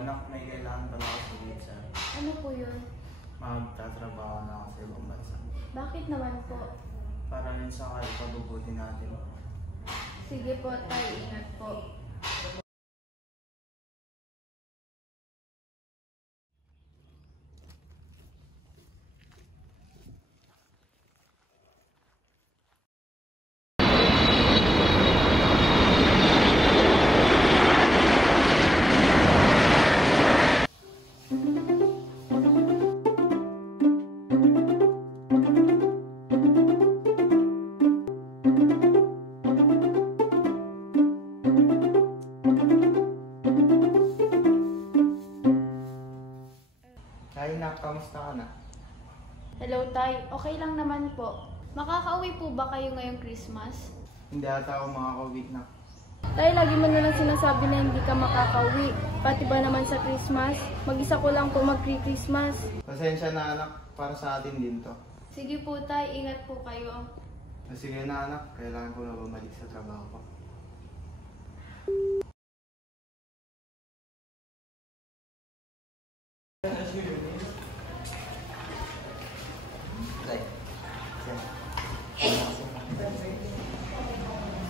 Anak, may kailangan pala ako sabihin sa'yo. Ano po yun? Magtatrabaho na ako sa ibang bansa. Bakit naman po? Para rin sa kayo, pabubuti natin. Sige po, tay. Ingat po. Tay, kamusta ka na? Hello, tay. Okay lang naman po. Makakauwi po ba kayo ngayong Christmas? Hindi ata ako makaka-week na. Tay, lagi mo nalang sinasabi na hindi ka makakauwi. Pati ba naman sa Christmas? Mag-isa ko lang po mag-Christmas. Pasensya na anak, para sa atin din to. Sige po, tay. Ingat po kayo. Sige na anak, kailangan ko na bumalik sa trabaho ko.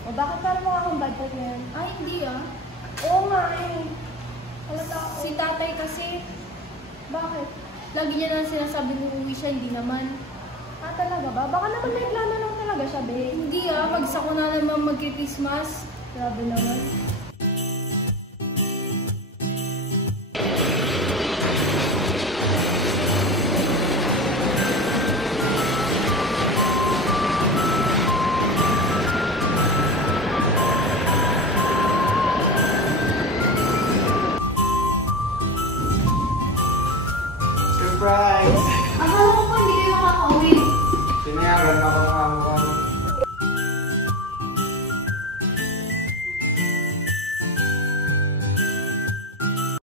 O bakit parang mukha akong bad trip ngayon? Ay, hindi ah. Oo nga eh. Si tatay kasi. Bakit? Lagi niya lang sinasabi ng uwi siya, hindi naman. Ah, talaga ba? Baka naman may plano lang talaga siya, be. Hindi ah, mag-isa ko na naman mag-Christmas. Grabe naman.